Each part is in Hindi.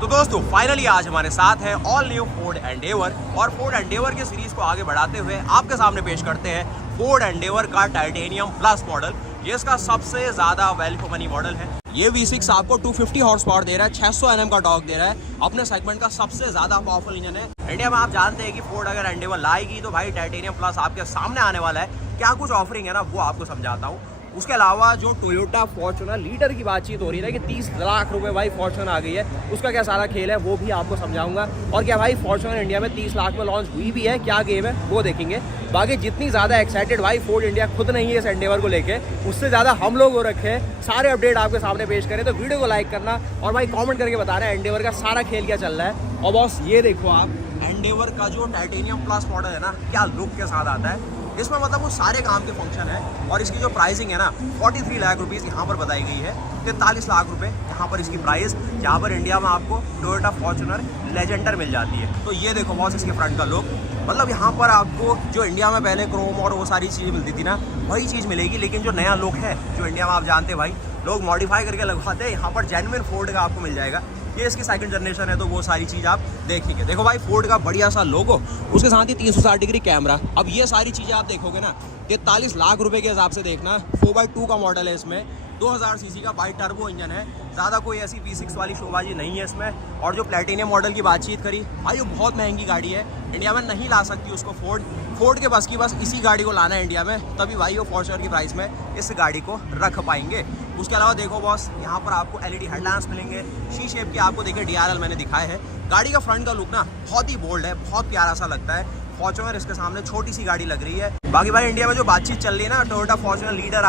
तो दोस्तों फाइनली आज हमारे साथ है ऑल न्यू फोर्ड एंडेवर, और फोर्ड एंडेवर के सीरीज को आगे बढ़ाते हुए आपके सामने पेश करते हैं फोर्ड एंडेवर का टाइटेनियम प्लस मॉडल। ये इसका सबसे ज्यादा वैल्यू फॉर मनी मॉडल है। ये V6 आपको 250 हॉर्स पावर दे रहा है, 600 Nm का टॉर्क दे रहा है, अपने सेगमेंट का सबसे ज्यादा पावरफुल इंजन है। इंडिया में आप जानते हैं कि फोर्ड अगर एंडेवर लाएगी तो भाई टाइटेनियम प्लस आपके सामने आने वाला है। क्या कुछ ऑफरिंग है ना, वो आपको समझाता हूँ। उसके अलावा जो टोयोटा फॉर्च्यूनर लीडर की बातचीत हो रही है कि 30 लाख रुपए भाई फॉर्च्यूनर आ गई है, उसका क्या सारा खेल है वो भी आपको समझाऊंगा। और क्या भाई फॉर्च्यूनर इंडिया में 30 लाख में लॉन्च हुई भी है, क्या गेम है वो देखेंगे। बाकी जितनी ज़्यादा एक्साइटेड भाई फोर्ड इंडिया खुद नहीं है इस एंडेवर को लेके, उससे ज़्यादा हम लोग हो रखे हैं। सारे अपडेट आपके सामने पेश करें तो वीडियो को लाइक करना और भाई कॉमेंट करके बताना है एंडेवर का सारा खेल क्या चल रहा है। और बॉस ये देखो आप एंडेवर का जो टाइटेनियम प्लस मॉडल है ना, क्या लुक के साथ आता है। इसमें मतलब वो सारे काम के फंक्शन है। और इसकी जो प्राइसिंग है ना 43 लाख रुपीज़ यहाँ पर बताई गई है, 43 लाख रुपए यहाँ पर इसकी प्राइस, जहाँ पर इंडिया में आपको टोयोटा फॉर्च्यूनर लेजेंडर मिल जाती है। तो ये देखो बॉस इसके फ्रंट का लुक, मतलब यहाँ पर आपको जो इंडिया में पहले क्रोम और वो सारी चीज़ें मिलती थी ना, वही चीज़ मिलेगी। लेकिन जो नया लुक है जो इंडिया में आप जानते हैं भाई लोग मॉडिफाई करके लगवाते हैं, यहाँ पर जेन्युइन फोर्ड का आपको मिल जाएगा। ये इसकी सेकंड जनरेशन है तो वो सारी चीज़ आप देखेंगे। देखो भाई फोर्ड का बढ़िया सा लोगो, उसके साथ ही 360 डिग्री कैमरा। अब ये सारी चीज़ें आप देखोगे ना 43 लाख रुपए के हिसाब से देखना। 4x2 का मॉडल है इसमें, 2000 सीसी का बाई टर्बो इंजन है, ज़्यादा कोई ऐसी V6 वाली शोबाजी नहीं है इसमें। और जो प्लेटिनियम मॉडल की बातचीत करी भाई, वो बहुत महंगी गाड़ी है, इंडिया में नहीं ला सकती उसको फोर्ड के बस की बस इसी गाड़ी को लाना है इंडिया में, तभी भाई वो फॉर्च्यूनर की प्राइस में इस गाड़ी को रख पाएंगे। उसके अलावा देखो बॉस यहाँ पर आपको LED हेडलैम्प्स मिलेंगे, शी शेप के आपको देखिए DRL मैंने दिखाए हैं। गाड़ी का फ्रंट का लुक ना बहुत ही बोल्ड है, बहुत प्यारा सा लगता है। फॉर्च्यूनर इसके सामने छोटी सी गाड़ी लग रही है। बाकी भाई इंडिया में जो बातचीत चल रही है ना, टोयोटा फॉर्च्यूनर लीडर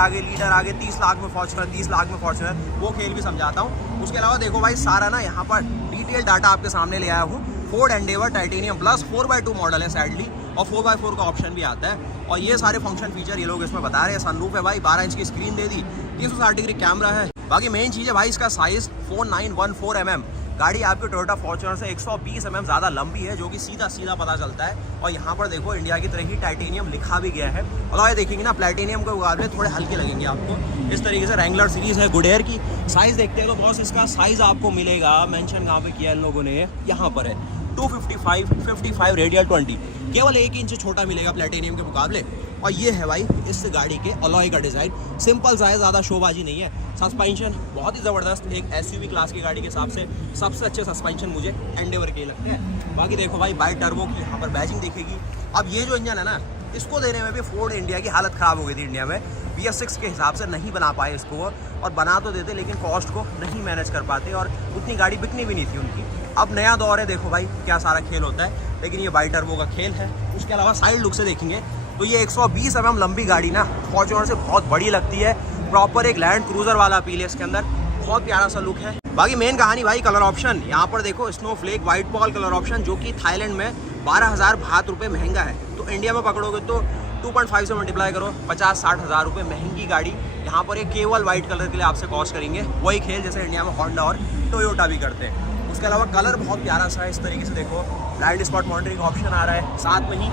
आगे 30 लाख में फॉर्च्यूनर, 30 लाख में फॉर्च्यूनर, वो खेल भी समझाता हूँ। उसके अलावा देखो भाई सारा ना यहाँ पर डिटेल डाटा आपके सामने ले आया हूँ। Ford Endeavour titanium plus 4x2 model है सैडली, और 4x4 का ऑप्शन भी आता है। और ये सारे फंक्शन फीचर ये लोग इसमें बता रहे हैं। सनरूफ है भाई, 12 इंच की स्क्रीन दे दी, 360 डिग्री कैमरा है। बाकी मेन चीज़ है भाई इसका साइज 4914 mm। गाड़ी आपके टोयोटा फॉर्च्यूनर से 120 mm ज़्यादा लंबी है, जो कि सीधा सीधा पता चलता है। और यहाँ पर देखो इंडिया की तरह ही टाइटेनियम लिखा भी गया है। और ये देखेंगे ना प्लेटिनियम के मुकाबले थोड़े हल्के लगेंगे आपको। इस तरीके से रैंगलर सीरीज़ है गुडेयर की। साइज़ देखते हैं तो बॉस इसका साइज़ आपको मिलेगा, मेंशन कहाँ पे किया इन लोगों ने, यहाँ पर है 255 रेडियल 20, केवल 1 इंच छोटा मिलेगा प्लेटिनियम के मुकाबले। और ये है भाई इस गाड़ी के अलॉय का डिज़ाइन, सिंपल सा है, ज़्यादा शोबाजी नहीं है। सस्पेंशन बहुत ही ज़बरदस्त, एक SUV क्लास की गाड़ी के हिसाब से सबसे अच्छे सस्पेंशन मुझे एंडेवर के लगते हैं। बाकी देखो भाई बाई टर्बो की यहाँ पर बैजिंग दिखेगी। अब ये जो इंजन है ना, इसको देने में भी फोर्ड इंडिया की हालत ख़राब हो गई थी। इंडिया में VS6 के हिसाब से नहीं बना पाए इसको, और बना तो देते लेकिन कॉस्ट को नहीं मैनेज कर पाते, और उतनी गाड़ी बिकनी भी नहीं थी उनकी। अब नया दौर है, देखो भाई क्या सारा खेल होता है। लेकिन ये बाई टर्बो का खेल है। उसके अलावा साइड लुक से देखेंगे तो ये 120 mm लंबी गाड़ी ना फॉर्च्यूनर से बहुत बड़ी लगती है। प्रॉपर एक लैंड क्रूजर वाला अपील है इसके अंदर, बहुत प्यारा सा लुक है। बाकी मेन कहानी भाई कलर ऑप्शन, यहाँ पर देखो Snowflake white ball colour option, जो कि थाईलैंड में 12,000 बात रुपये महंगा है। तो इंडिया में पकड़ोगे तो 2.5 से मल्टीप्लाई करो, 50-60 हज़ार रुपये महंगी गाड़ी यहाँ पर एक केवल वाइट कलर के लिए आपसे कॉस्ट करेंगे। वही खेल जैसे इंडिया में होंडा और टोयोटा भी करते हैं। उसके अलावा कलर बहुत प्यारा सा है, इस तरीके से देखो ब्लाइंड स्पॉट मॉनिटरिंग ऑप्शन आ रहा है। साथ में ही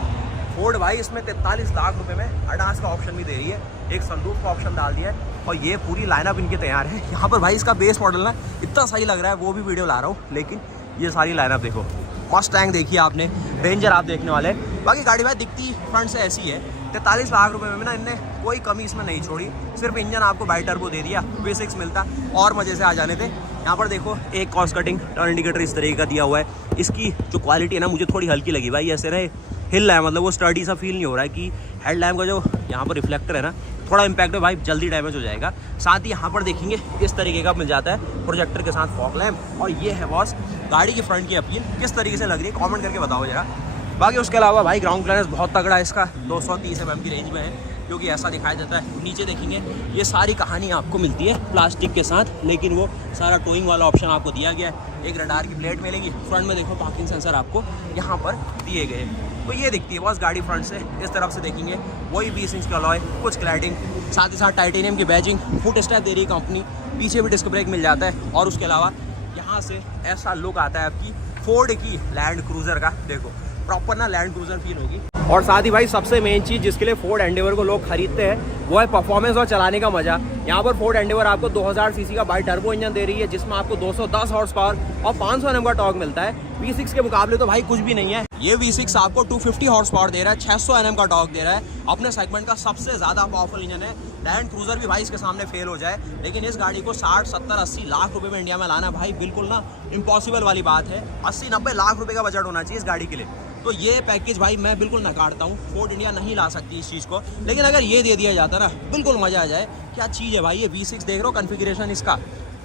फोर्ड भाई इसमें 43 लाख रुपए में ADAS का ऑप्शन भी दे रही है, एक सनरूफ का ऑप्शन डाल दिया है। और ये पूरी लाइनअप इनके तैयार है। यहाँ पर भाई इसका बेस मॉडल ना इतना सही लग रहा है, वो भी वीडियो ला रहा हूँ। लेकिन ये सारी लाइनअप देखो, मस्टैंग देखिए आपने, रेंजर आप देखने वाले। बाकी गाड़ी भाई दिखती फ्रंट से ऐसी है। 43 लाख रुपए में ना इनने कोई कमी इसमें नहीं छोड़ी, सिर्फ इंजन आपको बाई टर्बो दे दिया, V6 मिलता और मज़े से आ जाने थे। यहाँ पर देखो एक कॉस्ट कटिंग टर्न इंडिकेटर इस तरीके का दिया हुआ है। इसकी जो क्वालिटी है ना मुझे थोड़ी हल्की लगी भाई, ऐसे रहे हिल रहा है, मतलब वो स्टडी सा फील नहीं हो रहा है कि हेडलैम्प का जो यहाँ पर रिफ्लेक्टर है ना थोड़ा इम्पैक्ट है भाई, जल्दी डैमेज हो जाएगा। साथ ही यहाँ पर देखेंगे इस तरीके का मिल जाता है प्रोजेक्टर के साथ फॉग लैम्प। और ये है बॉस गाड़ी की फ्रंट की अपील, किस तरीके से लग रही है कमेंट करके बताओ जरा। बाकी उसके अलावा भाई ग्राउंड क्लियरेंस बहुत तगड़ा है इसका, 230 mm की रेंज में है, क्योंकि ऐसा दिखाई देता है। नीचे देखेंगे ये सारी कहानी आपको मिलती है प्लास्टिक के साथ, लेकिन वो सारा टोइंग वाला ऑप्शन आपको दिया गया है। एक रडार की प्लेट मिलेगी, फ्रंट में देखो पार्किंग सेंसर आपको यहाँ पर दिए गए। तो ये दिखती है बस गाड़ी फ्रंट से। इस तरफ से देखेंगे वही 20 इंच का अलॉय, कुछ क्लैडिंग, साथ ही साथ टाइटेनियम की बैजिंग, फुट स्टेप दे रही है कंपनी, पीछे भी डिस्क ब्रेक मिल जाता है। और उसके अलावा यहाँ से ऐसा लुक आता है आपकी फोर्ड की लैंड क्रूजर का, देखो प्रॉपर ना लैंड क्रूजर फील होगी। और साथ ही भाई सबसे मेन चीज़ जिसके लिए फोर्ड एंडेवर को लोग खरीदते हैं वो है परफॉर्मेंस और चलाने का मजा। यहाँ पर फोर्ड एंडेवर आपको 2000 सीसी का बाई टर्बो इंजन दे रही है, जिसमें आपको 210 हॉर्स पावर और 500 Nm का टॉर्क मिलता है। V6 के मुकाबले तो भाई कुछ भी नहीं है। ये V6 आपको 250 हॉर्स पावर दे रहा है, 600 Nm का टॉर्क दे रहा है, अपने सेगमेंट का सबसे ज्यादा पावरफुल इंजन है। लैंड क्रूजर भी भाई इसके सामने फेल हो जाए, लेकिन इस गाड़ी को 60, 70, 80 लाख रुपए में इंडिया में लाना भाई बिल्कुल ना इम्पॉसिबल वाली बात है। 80, 90 लाख रुपए का बजट होना चाहिए इस गाड़ी के लिए। तो ये पैकेज भाई मैं बिल्कुल नकारता हूँ, फोर्ड इंडिया नहीं ला सकती इस चीज़ को। लेकिन अगर ये दे दिया जाता ना, बिल्कुल मज़ा आ जाए। क्या चीज़ है भाई ये V6 देख रहे हो, कन्फिगरेशन इसका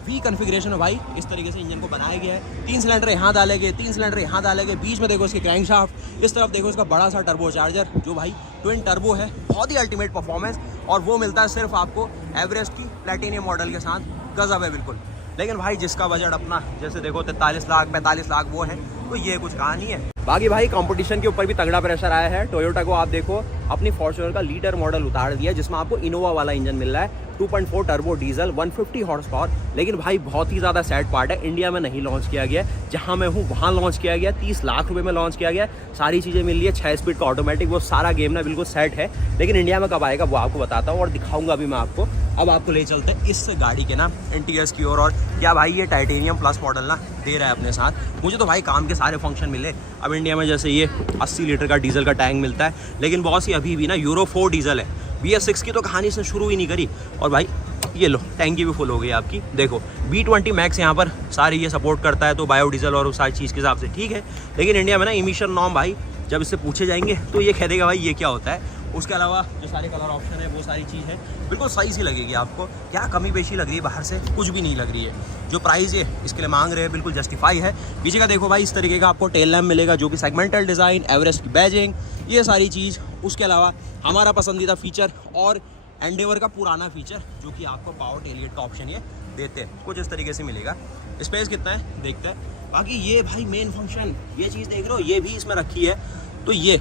V कन्फिगरेशन है भाई। इस तरीके से इंजन को बनाया गया है। 3 सिलेंडर यहाँ डाले गए, 3 सिलेंडर यहाँ डाले गए, बीच में देखो इसकी क्रैंकशाफ्ट, इस तरफ देखो इसका बड़ा सा टर्बो चार्जर जो भाई ट्विन टर्बो है। बहुत ही अल्टीमेट परफॉर्मेंस, और वो मिलता है सिर्फ आपको एवरेस्ट की प्लैटिनियम मॉडल के साथ। गजब है बिल्कुल। लेकिन भाई जिसका बजट अपना जैसे देखो 43 लाख 45 लाख वो है, तो ये कुछ कहानी है। बाकी भाई कंपटीशन के ऊपर भी तगड़ा प्रेशर आया है। टोयोटा को आप देखो अपनी फॉर्च्यूनर का लीडर मॉडल उतार दिया, जिसमें आपको इनोवा वाला इंजन मिल रहा है, 2.4 टर्बो डीजल, 150 हॉर्स पावर। लेकिन भाई बहुत ही ज़्यादा सैड पार्ट है, इंडिया में नहीं लॉन्च किया गया। जहां मैं हूँ वहाँ लॉन्च किया गया, 30 लाख रुपए में लॉन्च किया गया, सारी चीज़ें मिल रही है, 6 स्पीड का ऑटोमेटिक, वो सारा गेम ना बिल्कुल सेट है। लेकिन इंडिया में कब आएगा वो आपको बताता हूँ और दिखाऊंगा भी मैं आपको। अब आपको ले चलते हैं इस गाड़ी के ना इंटीरियर्स की ओर। और क्या भाई ये टाइटेनियम प्लस मॉडल ना दे रहा है अपने साथ। मुझे तो भाई काम के सारे फंक्शन मिले। अब इंडिया में जैसे ये 80 लीटर का डीजल का टैंक मिलता है, लेकिन बहुत सी अभी भी ना यूरो 4 डीजल है। BS6 की तो कहानी से शुरू ही नहीं करी। और भाई ये लो टैंकी भी फुल हो गई आपकी। देखो B20 मैक्स यहाँ पर सारी ये सपोर्ट करता है, तो बायोडीजल और उस सारी चीज़ के हिसाब से ठीक है। लेकिन इंडिया में ना इमिशन नॉर्म भाई जब इससे पूछे जाएंगे तो ये कह देगा भाई ये क्या होता है। उसके अलावा जो सारे कलर ऑप्शन है वो सारी चीज़ है बिल्कुल सही सी लगेगी आपको। क्या कमी पेशी लग रही है बाहर से, कुछ भी नहीं लग रही है। जो प्राइस है इसके लिए मांग रहे हैं बिल्कुल जस्टिफाई है। पीछे का देखो भाई इस तरीके का आपको टेल लैम्प मिलेगा, जो कि सेगमेंटल डिज़ाइन, एवरेस्ट की बैजिंग, ये सारी चीज़। उसके अलावा हमारा पसंदीदा फीचर और एंडेवर का पुराना फीचर, जो कि आपको पावर टेलगेट का ऑप्शन ये देते हैं, कुछ इस तरीके से मिलेगा। स्पेस कितना है देखते हैं। बाकी ये भाई मेन फंक्शन, ये चीज़ देख रहे हो, ये भी इसमें रखी है। तो ये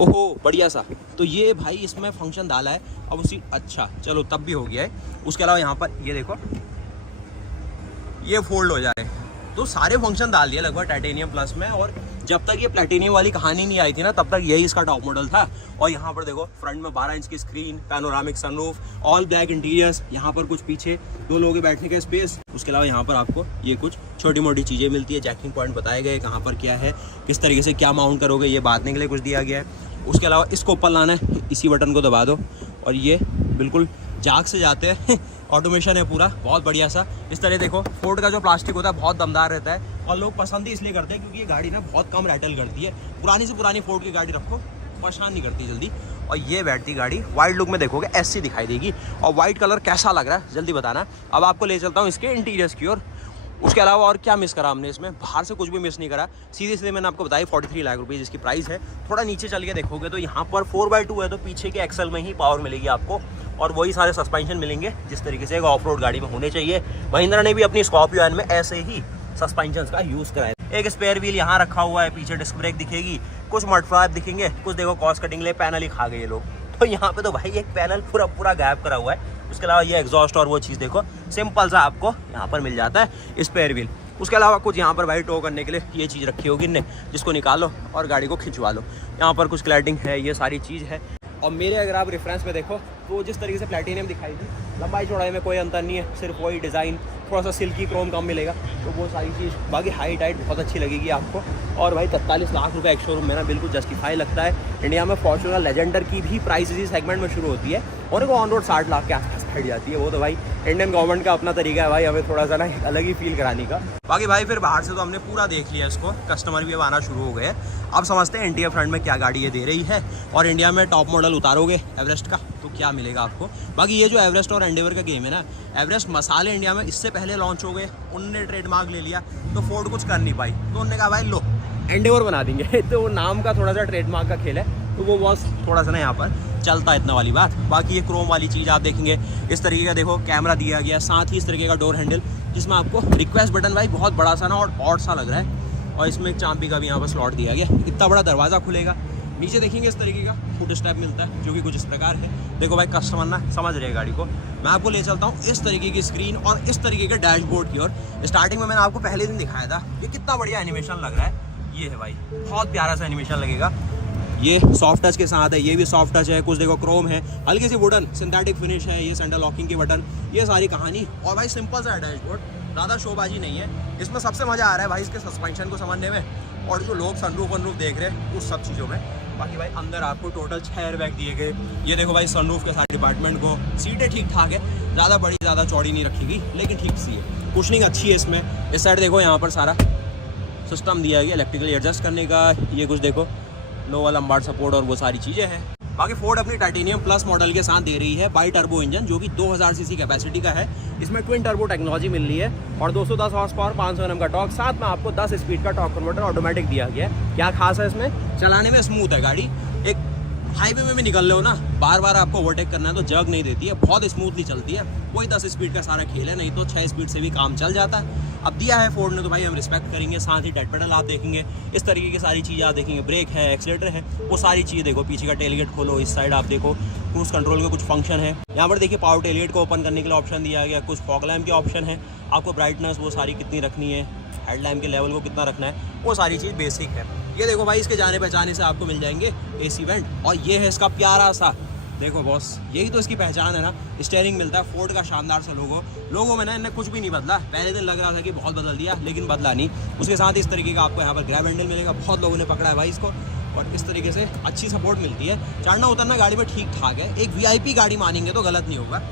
ओहो बढ़िया सा, तो ये भाई इसमें फंक्शन डाला है। अब उसी अच्छा चलो तब भी हो गया है। उसके अलावा यहाँ पर ये देखो ये फोल्ड हो जाए, तो सारे फंक्शन डाल दिए लगभग टाइटेनियम प्लस में। और जब तक ये प्लैटिनियम वाली कहानी नहीं आई थी ना, तब तक यही इसका टॉप मॉडल था। और यहाँ पर देखो फ्रंट में 12 इंच की screen, panoramic sunroof, all black interiors, यहाँ पर कुछ पीछे 2 लोगों के बैठने का स्पेस। उसके अलावा यहाँ पर आपको ये कुछ छोटी मोटी चीज़ें मिलती है, जैकिंग पॉइंट बताए गए कहाँ पर क्या है, किस तरीके से क्या माउंट करोगे ये बांधने के लिए कुछ दिया गया है। उसके अलावा इसको ऊपर लाना है, इसी बटन को दबा दो और ये बिल्कुल जाग से जाते हैं। ऑटोमेशन है पूरा, बहुत बढ़िया सा। इस तरह देखो फोर्ड का जो प्लास्टिक होता है बहुत दमदार रहता है, और लोग पसंद ही इसलिए करते हैं क्योंकि ये गाड़ी ना बहुत कम रैटल करती है। पुरानी से पुरानी फोर्ड की गाड़ी रखो, परेशान नहीं करती जल्दी। और ये बैठती गाड़ी वाइट लुक में देखोगे ऐसी दिखाई देगी। और वाइट कलर कैसा लग रहा है जल्दी बताना। अब आपको ले चलता हूँ इसके इंटीरियर्स की ओर। उसके अलावा और क्या मिस करा हमने इसमें, बाहर से कुछ भी मिस नहीं करा। सीधे मैंने आपको बताया 43 लाख रुपये जिसकी प्राइस है। थोड़ा नीचे चल के देखोगे तो यहाँ पर 4x2 है, तो पीछे के एक्सल में ही पावर मिलेगी आपको, और वही सारे सस्पेंशन मिलेंगे जिस तरीके से एक ऑफ रोड गाड़ी में होने चाहिए। महिंद्रा ने भी अपनी स्कॉर्पियो एन में ऐसे ही सस्पेंशन का यूज़ करा है। एक स्पेयर व्हील यहाँ रखा हुआ है, पीछे डिस्क ब्रेक दिखेगी, कुछ मड फ्लैप दिखेंगे, कुछ देखो कॉस्ट कटिंग ले पैनल ही खा गए ये लोग। तो यहाँ पे तो भाई एक पैनल पूरा गैप करा हुआ है। उसके अलावा ये एग्जॉस्ट और वो चीज़ देखो सिंपल सा आपको यहाँ पर मिल जाता है स्पेयर व्हील। उसके अलावा कुछ यहाँ पर भाई टो करने के लिए ये चीज़ रखी होगी इनने, जिसको निकालो और गाड़ी को खिंचवा लो। यहाँ पर कुछ क्लैडिंग है, ये सारी चीज़ है। और मेरे अगर आप रेफरेंस में देखो तो जिस तरीके से प्लैटिनियम दिखाई थी, लंबाई चौड़ाई में कोई अंतर नहीं है, सिर्फ वही डिज़ाइन, थोड़ा सा सिल्की क्रोम कम मिलेगा, तो वो सारी चीज़। बाकी हाइट बहुत अच्छी लगेगी आपको। और भाई 43 लाख रुपए एक शोरूम में ना बिल्कुल जस्टिफाई लगता है। इंडिया में फॉर्च्यूनर लेजेंडर की भी प्राइस इसी सेगमेंट में शुरू होती है और वो ऑन रोड 60 लाख के आसपास बैठ जाती है। वो तो भाई इंडियन गवर्नमेंट का अपना तरीका है भाई, हमें थोड़ा सा ना अलग ही फील कराने का। बाकी भाई फिर बाहर से तो हमने पूरा देख लिया इसको, कस्टमर भी अब आना शुरू हो गए। अब समझते हैं इंडिया फ्रंट में क्या गाड़ी ये दे रही है। और इंडिया में टॉप मॉडल उतारोगे एवरेस्ट का तो क्या मिलेगा आपको। बाकी ये जो एवरेस्ट और एंडेवर का गेम है ना, एवरेस्ट मसाले इंडिया में इससे पहले लॉन्च हो गए, उनने ट्रेडमार्क ले लिया तो फोर्ड कुछ कर नहीं पाई, तो उन्होंने कहा भाई लो एंडेवर बना देंगे। तो नाम का थोड़ा सा ट्रेडमार्क का खेल है, तो वो बस थोड़ा सा ना यहाँ पर चलता है इतना वाली बात। बाकी ये क्रोम वाली चीज़ आप देखेंगे इस तरीके का, देखो कैमरा दिया गया, साथ ही इस तरीके का डोर हैंडल जिसमें आपको रिक्वेस्ट बटन भाई बहुत बड़ा सा ना और ऑड सा लग रहा है। और इसमें एक चाबी का भी यहाँ पर स्लॉट दिया गया, इतना बड़ा दरवाज़ा खुलेगा। नीचे देखेंगे इस तरीके का फुट स्टेप मिलता है, जो कि कुछ इस प्रकार है। देखो भाई कस्टमर ना समझ रहे हैं गाड़ी को। मैं आपको ले चलता हूँ इस तरीके की स्क्रीन और इस तरीके के डैशबोर्ड की ओर। स्टार्टिंग में मैंने आपको पहले दिन दिखाया था, ये कितना बढ़िया एनिमेशन लग रहा है। ये है भाई बहुत प्यारा सा एनिमेशन लगेगा। ये सॉफ्ट टच के साथ है, ये भी सॉफ्ट टच है, कुछ देखो क्रोम है, हल्की सी वुडन सिंथेटिक फिनिश है, ये सेंटर लॉकिंग की बटन, ये सारी कहानी। और भाई सिंपल सा डैशबोर्ड, ज़्यादा शोबाजी नहीं है। इसमें सबसे मज़ा आ रहा है भाई इसके सस्पेंशन को समझने में और जो लोग सनरूफ वनरूफ देख रहे हैं उस सब चीज़ों में। बाकी भाई अंदर आपको टोटल 6 एयरबैग दिए गए। ये देखो भाई सनरूफ के सारे डिपार्टमेंट को, सीटें ठीक ठाक है, ज़्यादा बड़ी ज़्यादा चौड़ी नहीं रखी गई लेकिन ठीक सी है। कुशनिंग अच्छी है इसमें। इस साइड देखो यहाँ पर सारा सिस्टम दिया गया इलेक्ट्रिकली एडजस्ट करने का। ये कुछ देखो लोअर लंबार सपोर्ट और वो सारी चीज़ें हैं। बाकी फोर्ड अपनी टाइटेनियम प्लस मॉडल के साथ दे रही है बाई टर्बो इंजन जो कि 2000 सीसी कैपेसिटी का है। इसमें ट्विन टर्बो टेक्नोलॉजी मिल रही है और 210 हॉर्स पावर 500 Nm का टॉर्क, साथ में आपको 10 स्पीड का टॉर्क कन्वर्टर ऑटोमेटिक दिया गया है। क्या खास है इसमें, चलाने में स्मूथ है गाड़ी। एक हाईवे में भी निकल रहे हो ना, बार बार आपको ओवरटेक करना है तो जर्क नहीं देती है, बहुत स्मूथली चलती है। वही 10 स्पीड का सारा खेल है, नहीं तो 6 स्पीड से भी काम चल जाता है। अब दिया है फोर्ड ने तो भाई हम रिस्पेक्ट करेंगे। साथ ही डेड पेडल आप देखेंगे, इस तरीके की सारी चीज़ें आप देखेंगे, ब्रेक है, एक्सीलेटर है, वो सारी चीज़ें देखो। पीछे का टेलगेट खोलो, इस साइड आप देखो क्रूज कंट्रोल का कुछ फंक्शन है। यहाँ पर देखिए पावर टेलगेट को ओपन करने के लिए ऑप्शन दिया गया, कुछ फॉग लैम्प के ऑप्शन है, आपको ब्राइटनेस वो सारी कितनी रखनी है, हेडलैम्प के लेवल को कितना रखना है, वो सारी चीज़ बेसिक है। ये देखो भाई इसके जाने पहचाने से आपको मिल जाएंगे AC वेंट, और ये है इसका प्यारा सा, देखो बॉस यही तो इसकी पहचान है ना, स्टीयरिंग मिलता है फोर्ड का शानदार सा लोगों में ना इन्हें कुछ भी नहीं बदला। पहले दिन लग रहा था कि बहुत बदल दिया लेकिन बदला नहीं। उसके साथ इस तरीके का आपको यहाँ पर ग्रैब हैंडल मिलेगा, बहुत लोगों ने पकड़ा है भाई इसको, और इस तरीके से अच्छी सपोर्ट मिलती है। चढ़ना उतरना गाड़ी में ठीक ठाक है, एक VIP गाड़ी मानेंगे तो गलत नहीं होगा।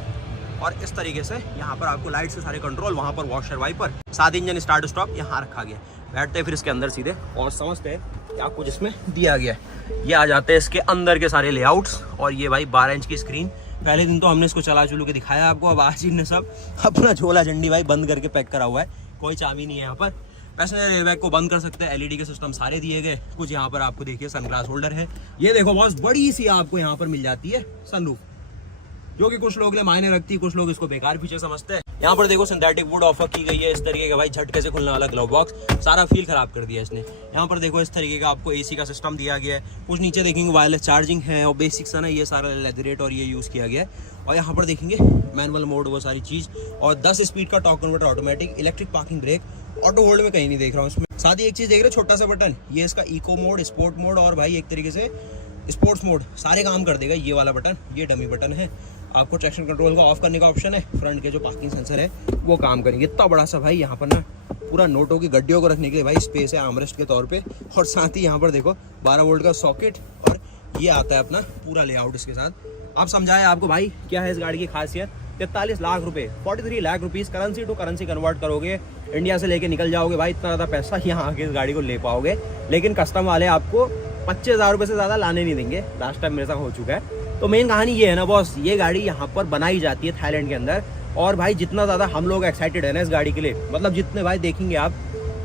और इस तरीके से यहाँ पर आपको लाइट से सारे कंट्रोल, वहाँ पर वॉशर वाइपर, साथ इंजन स्टार्ट स्टॉप यहाँ रखा गया। बैठते हैं फिर इसके अंदर सीधे और समझते हैं क्या कुछ इसमें दिया गया है। ये आ जाते हैं इसके अंदर के सारे लेआउट्स, और ये भाई 12 इंच की स्क्रीन। पहले दिन तो हमने इसको चला चुलू के दिखाया आपको, अब आज इनने सब अपना झोला झंडी भाई बंद करके पैक करा हुआ है, कोई चाबी नहीं है यहाँ पर। पैसेंजर एयरबैग को बंद कर सकते हैं, LED के सिस्टम सारे दिए गए। कुछ यहाँ पर आपको देखिए सनग्लास होल्डर है। ये देखो बहुत बड़ी सी आपको यहाँ पर मिल जाती है सनरूफ, जो कि कुछ लोग ले मायने रखती है, कुछ लोग इसको बेकार फीचर समझते हैं। यहाँ पर देखो सिंथेटिक वुड ऑफर की गई है इस तरीके का भाई, झटके से खुलने वाला ग्लव बॉक्स, सारा फील खराब कर दिया इसने। यहाँ पर देखो इस तरीके का आपको AC का सिस्टम दिया गया है। कुछ नीचे देखेंगे वायरलेस चार्जिंग है और बेसिक सा ना ये सारा लेदरेट और ये यूज़ किया गया है। और यहाँ पर देखेंगे मैनुअल मोड वो सारी चीज़, और 10 स्पीड का torque converter automatic, electric parking brake, auto hold में कहीं नहीं देख रहा हूँ इसमें। साथ ही एक चीज़ देख रहे हो, छोटा सा बटन, ये इसका इको मोड, स्पोर्ट मोड और भाई एक तरीके से स्पोर्ट्स मोड सारे काम कर देगा। ये वाला बटन, ये डमी बटन है। आपको ट्रैक्शन कंट्रोल का ऑफ करने का ऑप्शन है, फ्रंट के जो पार्किंग सेंसर है वो काम करेंगे। इतना बड़ा सा भाई यहाँ पर ना पूरा नोटों की गड्डियों को रखने के लिए भाई स्पेस है आर्मरेस्ट के तौर पे। और साथ ही यहाँ पर देखो 12 वोल्ट का सॉकेट, और ये आता है अपना पूरा लेआउट इसके साथ। आप समझाए आपको भाई क्या है इस गाड़ी की खासियत। 43 लाख रुपए, 43 lakh rupees currency to currency convert करोगे, इंडिया से लेके निकल जाओगे भाई, इतना ज़्यादा पैसा यहाँ आके इस गाड़ी को ले पाओगे। लेकिन कस्टम वाले आपको 25,000 रुपये से ज़्यादा लाने नहीं देंगे, लास्ट टाइम मेरे साथ हो चुका है। तो मेन कहानी ये है ना बॉस, ये गाड़ी यहाँ पर बनाई जाती है थाईलैंड के अंदर। और भाई जितना ज़्यादा हम लोग एक्साइटेड है ना इस गाड़ी के लिए, मतलब जितने भाई देखेंगे आप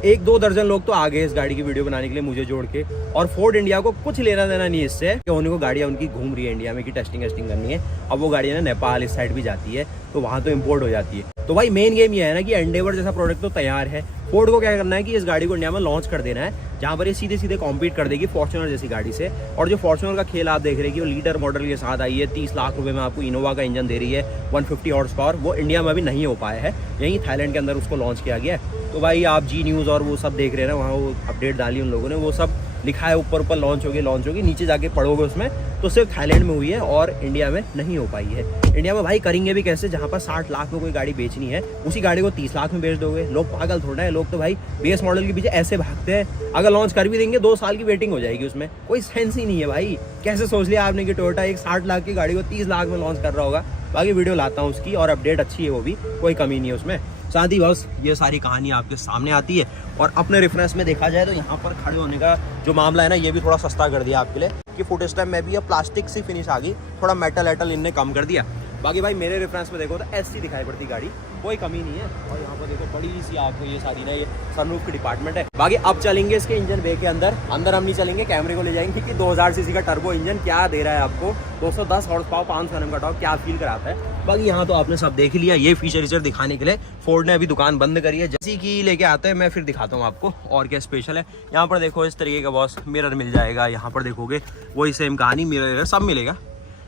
1-2 दर्जन लोग तो आ गए इस गाड़ी की वीडियो बनाने के लिए मुझे जोड़ के। और फोर्ड इंडिया को कुछ लेना देना नहीं इससे कि उन्हीं को गाड़ियाँ उनकी घूम रही है इंडिया में कि टेस्टिंग करनी है। अब वो गाड़ियाँ ना नेपाल इस साइड भी जाती है, तो वहाँ तो इम्पोर्ट हो जाती है। तो भाई मेन गेम ये है ना कि एंडेवर जैसा प्रोडक्ट तो तैयार है, फोर्ड को क्या करना है कि इस गाड़ी को इंडिया में लॉन्च कर देना है, जहाँ पर ये सीधे सीधे कॉम्पीट कर देगी फॉर्च्यूनर जैसी गाड़ी से। और जो फॉर्च्यूनर का खेल आप देख रहे हैं कि वो लीडर मॉडल के साथ आई है, 30 लाख रुपए में आपको इनोवा का इंजन दे रही है, 150 हॉर्स पावर, वो इंडिया में अभी नहीं हो पाया है, यहीं थाईलैंड के अंदर उसको लॉन्च किया गया है। तो भाई आप जी न्यूज़ और वो सब देख रहे हैं ना, वहाँ वो अपडेट डाली उन लोगों ने, वो सब लिखा है ऊपर लॉन्च होगी, नीचे जाके पढ़ोगे उसमें तो सिर्फ थाईलैंड में हुई है और इंडिया में नहीं हो पाई है। इंडिया में भाई करेंगे भी कैसे, जहाँ पर 60 लाख में कोई गाड़ी बेचनी है उसी गाड़ी को 30 लाख में बेच दोगे। लोग पागल थोड़ा है, लोग तो भाई बेस मॉडल के पीछे ऐसे भागते हैं। अगर लॉन्च कर भी देंगे 2 साल की वेटिंग हो जाएगी, उसमें कोई सेंस ही नहीं है भाई। कैसे सोच लिया आपने कि टोयोटा एक 60 लाख की गाड़ी को 30 लाख में लॉन्च कर रहा होगा। बाकी वीडियो लाता हूँ उसकी, और अपडेट अच्छी है वो भी, कोई कमी नहीं है उसमें। साथ ही बस ये सारी कहानी आपके सामने आती है। और अपने रेफरेंस में देखा जाए तो यहाँ पर खड़े होने का जो मामला है ना, ये भी थोड़ा सस्ता कर दिया आपके लिए कि फुट स्टेप में भी अब प्लास्टिक सी फिनिश आ गई, थोड़ा मेटल एटल इनने कम कर दिया। बाकी भाई मेरे रेफरेंस में देखो तो SC दिखाई पड़ती गाड़ी, कोई कमी नहीं है। और यहाँ पर देखो बड़ी सी आपको ये सारी ना ये सनरूफ की डिपार्टमेंट है। बाकी अब चलेंगे इसके इंजन बे के अंदर हम नहीं चलेंगे, कैमरे को ले जाएंगे कि 2000 सीसी का टर्बो इंजन क्या दे रहा है आपको, 210 हॉर्स पावर, 500 Nm का टॉर्क, क्या फील कराता है। बाकी यहाँ तो आपने सब देख लिया। ये फीचर दिखाने के लिए फोर्ड ने अभी दुकान बंद करी है, जैसी कि लेके आते हैं मैं फिर दिखाता हूँ आपको और क्या स्पेशल है। यहाँ पर देखो इस तरीके का बॉस मिरर मिल जाएगा, यहाँ पर देखोगे वही सेम कहानी, मिरर सब मिलेगा,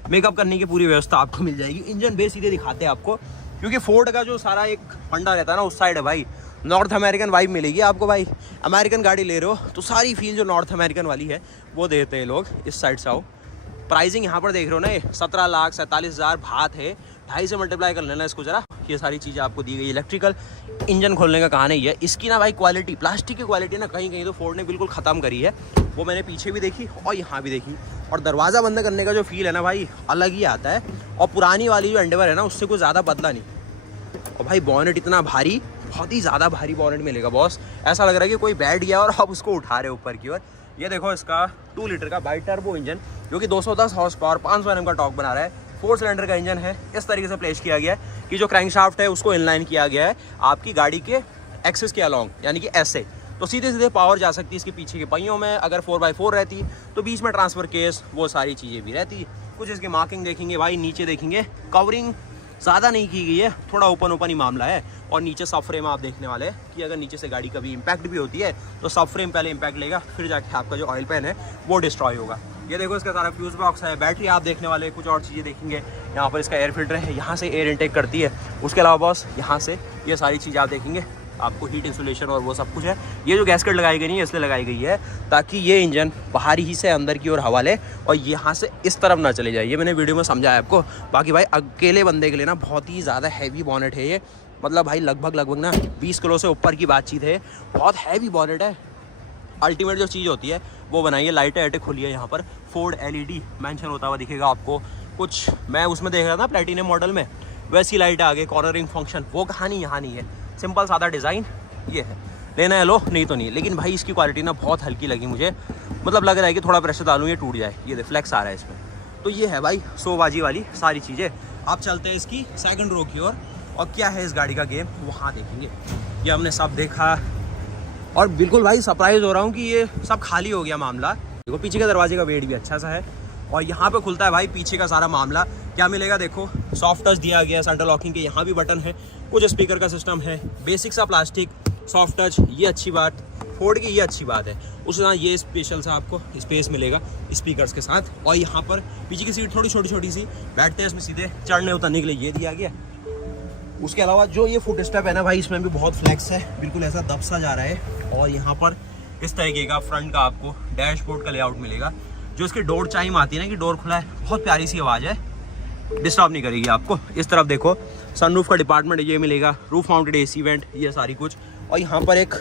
मेकअप करने की पूरी व्यवस्था आपको मिल जाएगी। इंजन बे सीधे दिखाते हैं आपको, क्योंकि फोर्ड का जो सारा एक फंडा रहता है ना उस साइड है भाई, नॉर्थ अमेरिकन वाइब मिलेगी आपको भाई। अमेरिकन गाड़ी ले रहे हो तो सारी फील जो नॉर्थ अमेरिकन वाली है वो देते हैं लोग। इस साइड से आओ, प्राइसिंग यहाँ पर देख रहे हो ना, ये 17,47,000 बात है। 2.5 से मल्टीप्लाई कर लेना इसको जरा। ये सारी चीज़ें आपको दी गई। इलेक्ट्रिकल इंजन खोलने का कहानी है इसकी ना भाई। क्वालिटी, प्लास्टिक की क्वालिटी ना कहीं कहीं तो फोर्ड ने बिल्कुल ख़त्म करी है। वो मैंने पीछे भी देखी और यहाँ भी देखी। और दरवाज़ा बंद करने का जो फील है ना भाई, अलग ही आता है। और पुरानी वाली जो एंडेवर है ना, उससे कोई ज़्यादा बदला नहीं। और भाई बॉनेट इतना भारी, बहुत ही ज़्यादा भारी बॉनेट मिलेगा बॉस। ऐसा लग रहा है कि कोई बैठ गया और आप उसको उठा रहे ऊपर की ओर। ये देखो इसका 2 लीटर का बाई टर्बो इंजन जो कि 210 हॉर्स पावर 500 Nm का टॉर्क बना रहा है। 4 सिलेंडर का इंजन है। इस तरीके से प्लेस किया गया है कि जो क्रैंकशाफ्ट है उसको इनलाइन किया गया है आपकी गाड़ी के एक्सिस के अलॉन्ग, यानी कि ऐसे तो सीधे सीधे पावर जा सकती है इसके पीछे के पहियों में। अगर 4x4 रहती तो बीच में ट्रांसफर केस वो सारी चीज़ें भी रहती। कुछ इसकी मार्किंग देखेंगे भाई, नीचे देखेंगे कवरिंग ज़्यादा नहीं की गई है, थोड़ा ओपन ही मामला है। और नीचे सब फ्रेम आप देखने वाले हैं कि अगर नीचे से गाड़ी कभी इम्पैक्ट भी होती है तो सब फ्रेम पहले इम्पैक्ट लेगा, फिर जाके आपका जो ऑयल पैन है वो डिस्ट्रॉय होगा। ये देखो इसका सारा फ्यूज बॉक्स है। बैटरी आप देखने वाले, कुछ और चीज़ें देखेंगे। यहाँ पर इसका एयर फिल्टर है, यहाँ से एयर इनटेक करती है। उसके अलावा बॉस यहाँ से ये सारी चीज़ें आप देखेंगे, आपको हीट इंसुलेशन और वो सब कुछ है। ये जो गैसकेट लगाई गई है इसलिए लगाई गई है ताकि ये इंजन बाहर ही से अंदर की ओर हवा ले और यहाँ से इस तरफ ना चले जाए। ये मैंने वीडियो में समझाया आपको। बाकी भाई अकेले बंदे के लिए ना बहुत ही ज़्यादा हैवी बॉनेट है ये। मतलब भाई लगभग ना 20 किलो से ऊपर की बातचीत है। बहुत हैवी बॉनेट है। अल्टीमेट जो चीज़ होती है वो बनाइए। लाइटें वाइटें खुली है यहाँ पर। फोर्ड LED मेंशन होता हुआ दिखेगा आपको। कुछ मैं उसमें देख रहा था प्लैटिनम मॉडल में, वैसी लाइट आगे कॉर्नरिंग फंक्शन, वो कहानी यहाँ नहीं है। सिंपल सादा डिज़ाइन ये है। लेना है लो, नहीं तो नहीं। लेकिन भाई इसकी क्वालिटी ना बहुत हल्की लगी मुझे। मतलब लग रहा है कि थोड़ा प्रेशर डालूँ ये टूट जाए। ये रिफ्लेक्स आ रहा है इसमें। तो ये है भाई शोबाजी वाली सारी चीज़ें। आप चलते हैं इसकी सेकंड रो की ओर और क्या है इस गाड़ी का गेम वहाँ देखेंगे। ये हमने सब देखा और बिल्कुल भाई सरप्राइज हो रहा हूँ कि ये सब खाली हो गया मामला। देखो पीछे के दरवाजे का वेट भी अच्छा सा है और यहाँ पे खुलता है भाई पीछे का सारा मामला। क्या मिलेगा देखो, सॉफ्ट टच दिया गया, सेंटर लॉकिंग के यहाँ भी बटन है, कुछ स्पीकर का सिस्टम है, बेसिक सा प्लास्टिक, सॉफ्ट टच, ये अच्छी बात फोर्ड की, ये अच्छी बात है। उसके साथ ये स्पेशल सा आपको स्पेस मिलेगा स्पीकर्स के साथ। और यहाँ पर पीछे की सीट थोड़ी छोटी सी, बैठते हैं इसमें सीधे, चढ़ने उतरने के लिए ये दिया गया। उसके अलावा जो ये फुट स्टेप है ना भाई, इसमें भी बहुत फ्लैक्स है, बिल्कुल ऐसा दबसा जा रहा है। और यहाँ पर इस तरीके का फ्रंट का आपको डैशबोर्ड का लेआउट मिलेगा। जो इसकी डोर चाइम आती है ना कि डोर खुला है, बहुत प्यारी सी आवाज़ है, डिस्टर्ब नहीं करेगी आपको। इस तरफ देखो सनरूफ का डिपार्टमेंट ये मिलेगा, रूफ माउंटेड AC वेंट, ये सारी कुछ। और यहाँ पर एक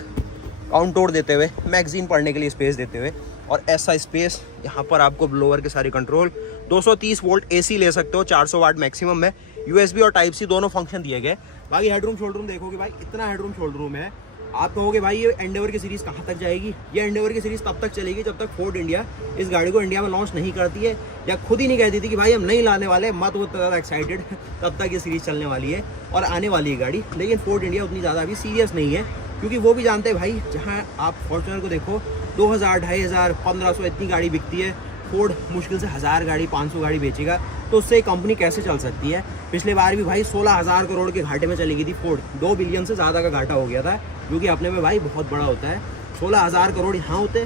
काउंटोर देते हुए, मैगजीन पढ़ने के लिए स्पेस देते हुए, और ऐसा स्पेस यहाँ पर आपको ब्लोअर के सारे कंट्रोल, 230 वोल्ट AC ले सकते हो, 400 वाट मैक्सिमम में, USB और Type-C दोनों फंक्शन दिए गए। बाकी हेडरूम शोल्डरूम देखोगे भाई, इतना हेडरूम शोल्डरूम है। आप कहोगे भाई ये एंडेवर की सीरीज़ कहाँ तक जाएगी? ये एंडेवर की सीरीज़ तब तक चलेगी जब तक फोर्ड इंडिया इस गाड़ी को इंडिया में लॉन्च नहीं करती है, या खुद ही नहीं कहती थी कि भाई हम नहीं लाने वाले, मत वो ज़्यादा एक्साइटेड। तब तक ये सीरीज़ चलने वाली है और आने वाली है गाड़ी। लेकिन फोर्ड इंडिया उतनी ज़्यादा अभी सीरियस नहीं है, क्योंकि वो भी जानते हैं भाई, जहाँ आप फॉर्च्यूनर को देखो 2000, 2500, 1500 इतनी गाड़ी बिकती है, फोर्ड मुश्किल से 1000 गाड़ी, 500 गाड़ी बेचेगा, तो उससे कंपनी कैसे चल सकती है? पिछले बार भी भाई 16,000 करोड़ के घाटे में चली गई थी फोर्ड। 2 बिलियन से ज़्यादा का घाटा हो गया था, जो कि अपने में भाई बहुत बड़ा होता है। 16,000 करोड़ यहाँ होते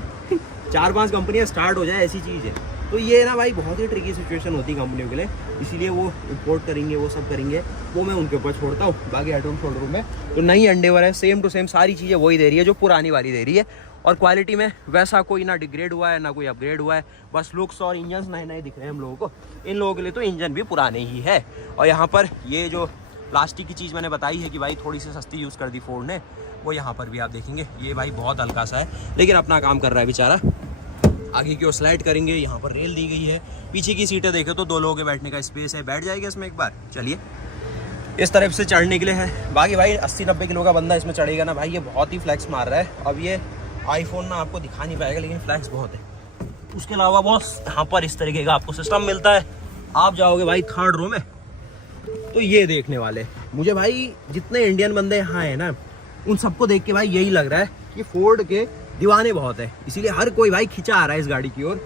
4-5 कंपनियाँ स्टार्ट हो जाए, ऐसी चीज़ है। तो ये ना भाई बहुत ही ट्रिकी सिचुएशन होती है कंपनियों के लिए, इसीलिए वो इंपोर्ट करेंगे, वो सब करेंगे, वो मैं उनके ऊपर छोड़ता हूँ। बाकी हेडरूम शोल्डरूम में तो नई एंडेवर है, सेम टू सेम सारी चीज़ें वही दे रही है जो पुरानी वाली दे रही है। और क्वालिटी में वैसा कोई ना डिग्रेड हुआ है ना कोई अपग्रेड हुआ है, बस लुक्स और इंजन नए दिख रहे हैं हम लोगों को। इन लोगों के लिए तो इंजन भी पुराने ही है। और यहाँ पर ये जो प्लास्टिक की चीज़ मैंने बताई है कि भाई थोड़ी सी सस्ती यूज़ कर दी फोर्ड ने, वो यहाँ पर भी आप देखेंगे। ये भाई बहुत हल्का सा है लेकिन अपना काम कर रहा है बेचारा। आगे की ओर स्लाइड करेंगे, यहाँ पर रेल दी गई है। पीछे की सीटें देखें तो 2 लोगों के बैठने का स्पेस है, बैठ जाएगा इसमें एक बार। चलिए इस तरफ से चढ़ने के लिए है। बाकी भाई 80-90 किलो का बंदा इसमें चढ़ेगा ना भाई, ये बहुत ही फ्लैक्स मार रहा है। अब ये आईफोन ना आपको दिखा नहीं पाएगा, लेकिन फ्लैक्स बहुत है। उसके अलावा बॉस यहाँ पर इस तरीके का आपको सिस्टम मिलता है। आप जाओगे भाई 3rd रो में तो ये देखने वाले, मुझे भाई जितने इंडियन बंदे यहाँ हैं ना, उन सबको देख के भाई यही लग रहा है कि फोर्ड के दीवाने बहुत है, इसीलिए हर कोई भाई खिंचा आ रहा है इस गाड़ी की ओर।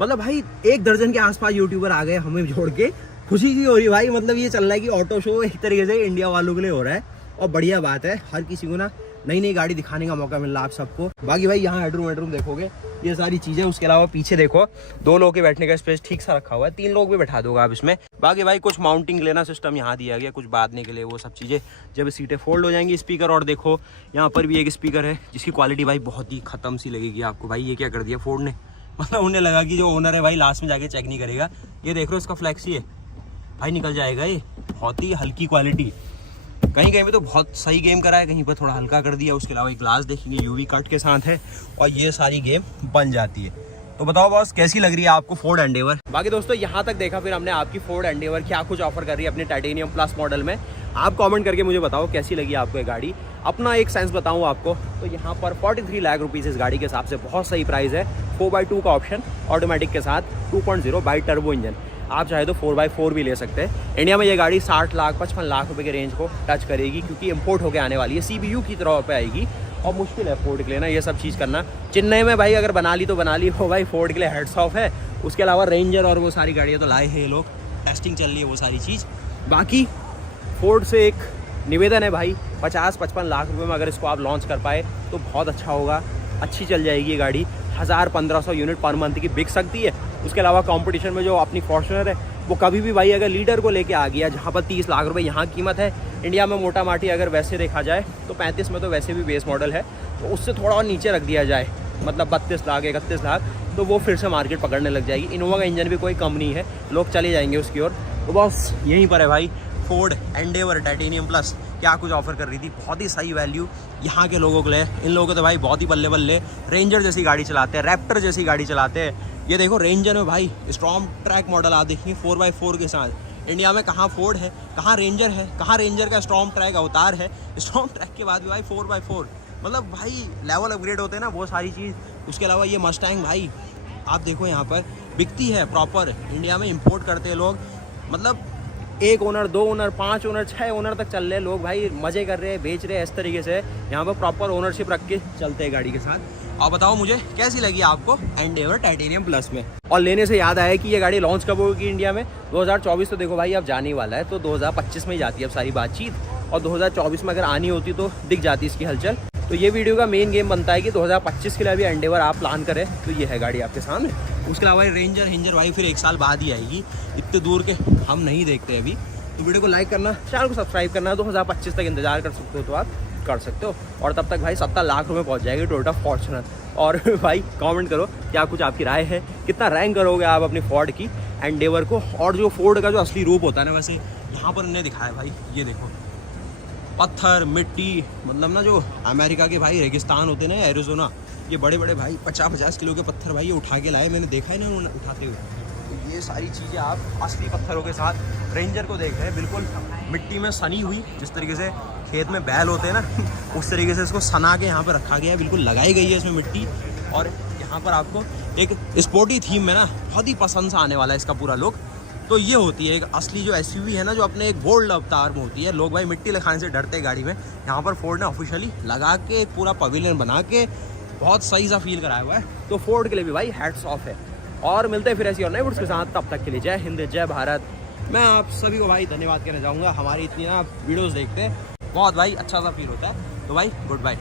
मतलब भाई 1 दर्जन के आसपास यूट्यूबर आ गए हमें जोड़ के, खुशी की हो रही भाई। मतलब ये चल रहा है कि ऑटो शो एक तरीके से इंडिया वालों के लिए हो रहा है और बढ़िया बात है। हर किसी को ना नई नई गाड़ी दिखाने का मौका मिल रहा है आप सबको। बाकी भाई यहाँ हेडरूम देखोगे, ये सारी चीजें। उसके अलावा पीछे देखो 2 लोगों के बैठने का स्पेस ठीक सा रखा हुआ है, 3 लोग भी बैठा दोगे आप इसमें। बाकी भाई कुछ माउंटिंग लेना सिस्टम यहाँ दिया गया, कुछ बांधने के लिए, वो सब चीजें। जब सीटें फोल्ड हो जाएंगी, स्पीकर, और देखो यहाँ पर भी एक स्पीकर है जिसकी क्वालिटी भाई बहुत ही खत्म सी लगेगी आपको। भाई ये क्या कर दिया फोर्ड ने, मतलब उन्हें लगा कि जो ओनर है भाई लास्ट में जाके चेक नहीं करेगा। ये देख रहे हो इसका फ्लैक्सी है भाई, निकल जाएगा ये। बहुत ही हल्की क्वालिटी, कहीं कहीं पे तो बहुत सही गेम करा है, कहीं पर थोड़ा हल्का कर दिया। उसके अलावा एक ग्लास देखेंगे यूवी कट के साथ है, और ये सारी गेम बन जाती है। तो बताओ बॉस कैसी लग रही है आपको फोर्ड एंडेवर। बाकी दोस्तों यहाँ तक देखा फिर हमने आपकी फोर्ड एंडेवर क्या कुछ ऑफर कर रही है अपने टाइटेनियम प्लस मॉडल में। आप कमेंट करके मुझे बताओ कैसी लगी आपको ये गाड़ी। अपना एक सेंस बताऊँ आपको तो यहाँ पर 43 लाख रुपीज़ इस गाड़ी के हिसाब से बहुत सही प्राइस है। 4x2 का ऑप्शन ऑटोमेटिक के साथ 2.0 बाई टर्बो इंजन, आप चाहे तो 4x4 भी ले सकते हैं। इंडिया में ये गाड़ी 60 लाख 55 लाख रुपए के रेंज को टच करेगी, क्योंकि इंपोर्ट होकर आने वाली है, CBU की तरह पे आएगी, और मुश्किल है फोर्ड के लिए ना ये सब चीज़ करना। चेन्नई में भाई अगर बना ली तो बना ली हो भाई, फोर्ड के लिए हेड्स ऑफ है। उसके अलावा रेंजर और वो सारी गाड़ियाँ तो लाए हैं ये लोग, टेस्टिंग चल रही है वो सारी चीज़। बाकी फोर्ड से एक निवेदन है भाई, 50-55 लाख रुपए में अगर इसको आप लॉन्च कर पाए तो बहुत अच्छा होगा, अच्छी चल जाएगी ये गाड़ी। 1000-1500 यूनिट पर मंथ की बिक सकती है। उसके अलावा कंपटीशन में जो अपनी फॉर्च्यूनर है वो कभी भी भाई अगर लीडर को लेके आ गया, जहाँ पर 30 लाख रुपए यहाँ कीमत है, इंडिया में मोटा माटी अगर वैसे देखा जाए तो 35 में तो वैसे भी बेस मॉडल है, तो उससे थोड़ा और नीचे रख दिया जाए, मतलब 32 लाख 31 लाख, तो वो फिर से मार्केट पकड़ने लग जाएगी। इनोवा का इंजन भी कोई कम नहीं है, लोग चले जाएंगे उसकी ओर। तो बस यहीं पर है भाई फोर्ड एंडेवर टाइटेनियम प्लस क्या कुछ ऑफर कर रही थी। बहुत ही सही वैल्यू यहाँ के लोगों के लिए। इन लोगों को तो भाई बहुत ही बल्ले बल्ले, रेंजर जैसी गाड़ी चलाते हैं, रैप्टर जैसी गाड़ी चलाते हैं। ये देखो रेंजर में भाई स्टॉर्म ट्रैक मॉडल आप देखिए 4x4 के साथ। इंडिया में कहाँ फोर्ड है, कहाँ रेंजर है, कहाँ रेंजर का स्टॉर्म ट्रैक अवतार है, स्टॉर्म ट्रैक के बाद भी भाई 4x4, मतलब भाई लेवल अपग्रेड होते हैं ना वो सारी चीज़। उसके अलावा ये मस्टैंग भाई आप देखो यहाँ पर बिकती है प्रॉपर, इंडिया में इंपोर्ट करते हैं लोग, मतलब 1 ओनर 2 ओनर 5 ओनर 6 ओनर तक चल रहे लोग भाई, मजे कर रहे हैं, बेच रहे हैं इस तरीके से। यहाँ पर प्रॉपर ओनरशिप रख के चलते हैं गाड़ी के साथ। और बताओ मुझे कैसी लगी आपको एंडेवर टाइटेनियम प्लस में। और लेने से याद आया कि ये गाड़ी लॉन्च कब होगी इंडिया में, 2024 तो देखो भाई अब जाने वाला है, तो 2025 में ही जाती है अब सारी बातचीत, और 2024 में अगर आनी होती तो दिख जाती इसकी हलचल। तो ये वीडियो का मेन गेम बनता है कि 2025 के लिए अभी एंडेवर आप प्लान करें तो ये है गाड़ी आपके सामने। उसके अलावा रेंजर भाई फिर 1 साल बाद ही आएगी, इतने दूर के हम नहीं देखते अभी। तो वीडियो को लाइक करना, चैनल को सब्सक्राइब करना, 2025 तक इंतजार कर सकते हो तो आप कर सकते हो। और तब तक भाई 70 लाख रुपए पहुंच जाएगी टोयोटा फॉर्च्यूनर। और भाई कमेंट करो क्या कुछ आपकी राय है, कितना रैंक करोगे आप अपनी फोर्ड की एंडेवर को। और जो फोर्ड का जो असली रूप होता है ना, वैसे यहाँ पर उन्हें दिखाया भाई, ये देखो पत्थर मिट्टी, मतलब ना जो अमेरिका के भाई रेगिस्तान होते हैं ना, एरिज़ोना, ये बड़े बड़े भाई 50-50 किलो के पत्थर भाई ये उठा के लाए, मैंने देखा है ना उन्होंने उठाते हुए। तो ये सारी चीज़ें आप असली पत्थरों के साथ रेंजर को देख रहे हैं, बिल्कुल मिट्टी में सनी हुई, जिस तरीके से खेत में बैल होते हैं ना उस तरीके से इसको सना के यहाँ पर रखा गया है, बिल्कुल लगाई गई है इसमें मिट्टी। और यहाँ पर आपको एक स्पोर्टी थीम में ना बहुत ही पसंद सा आने वाला है इसका पूरा लुक। तो ये होती है एक असली जो SUV है ना, जो अपने एक बोल्ड अवतार में होती है। लोग भाई मिट्टी लगाने से डरते हैं गाड़ी में, यहाँ पर फोर्ड ने ऑफिशियली लगा के एक पूरा पवेलियन बना के बहुत सही सा फील कराया हुआ है। तो फोर्ड के लिए भी भाई हैट्स ऑफ है। और मिलते हैं फिर ऐसी और नए वीडियोस के साथ, तब तक के लिए जय हिंद जय भारत। मैं आप सभी को भाई धन्यवाद कहना चाहूँगा, हमारी इतनी ना वीडियोज़ देखते हैं, बहुत भाई अच्छा सा फील होता है। तो भाई गुड बाय।